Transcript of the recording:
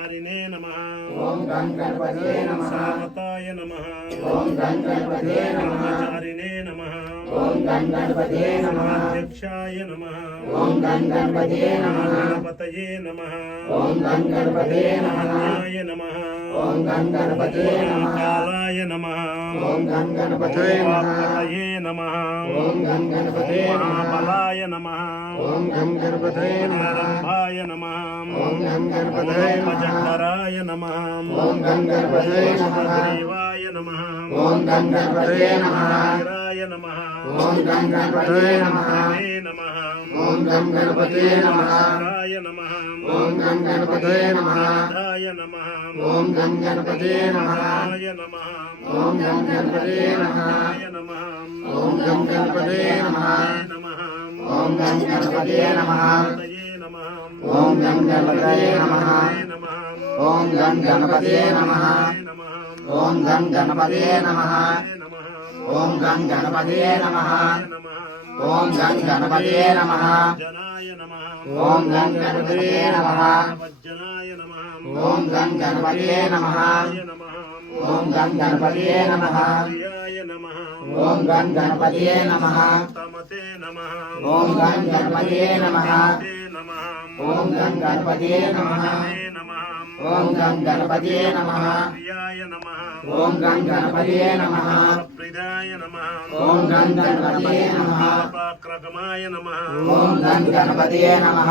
ब्रह्मचारिणे नमः ओम गं गणपतये नमः सावताय नमः ओम गं गणपतये नमः ब्रह्मचारिणे नमः ओम गं गणपतये नमः अध्यक्षाय नमः ओम गं गणपतये नमः गणपतये नमः ओम गं गणपतये नमः ज्ञाय नमः ओम गं गणपतये नमः कालाय नमः ओम गं गणपतये नमः ओम गं गणपतये नमः महाबलाय नमः ओम गं गणपतये नमः आरंभाय नमः ओम गं गणपतये नमः जठराय नमः ओम गं गणपतये नमः देवाय नमः ओम गं गणपतये नमः राय नमः ओम गं गणपतये नमः नमः ओम गं गणपतये नमः राय नमः ओम गं गणपतये नमः राय नमः ओम गं गणपतये नमः राय नमः ओम गं गणपतये नमः राय नमः ओम गं गणपतये नमः नमः ओम गं गणपतये नमः तये नमः ओम गं गणपतये नमः नमः ओम गं गणपतये नमः नमः ओम गं गणपतये नमः नमः ओम गं गणपतये नमः नमः ओम गं गणपतये नमः जनाय नमः ओम गं गणपतये नमः वज्जनाय नमः ओम गं गणपतये नमः नमः ओम गं गणपतये नमः प्रियाय नमः ओम गं गणपतये नमः तमते नमः ओम गं गणपतये नमः ते नमः ओम गं गणपतये नमः नमः ओम गं गणपतये नमः प्रियाय नमः ओम गं गणपतये नमः प्रिदाय नमः ओम गं गणपतये नमः पाक्रगमाय नमः ओम गं गणपतये नमः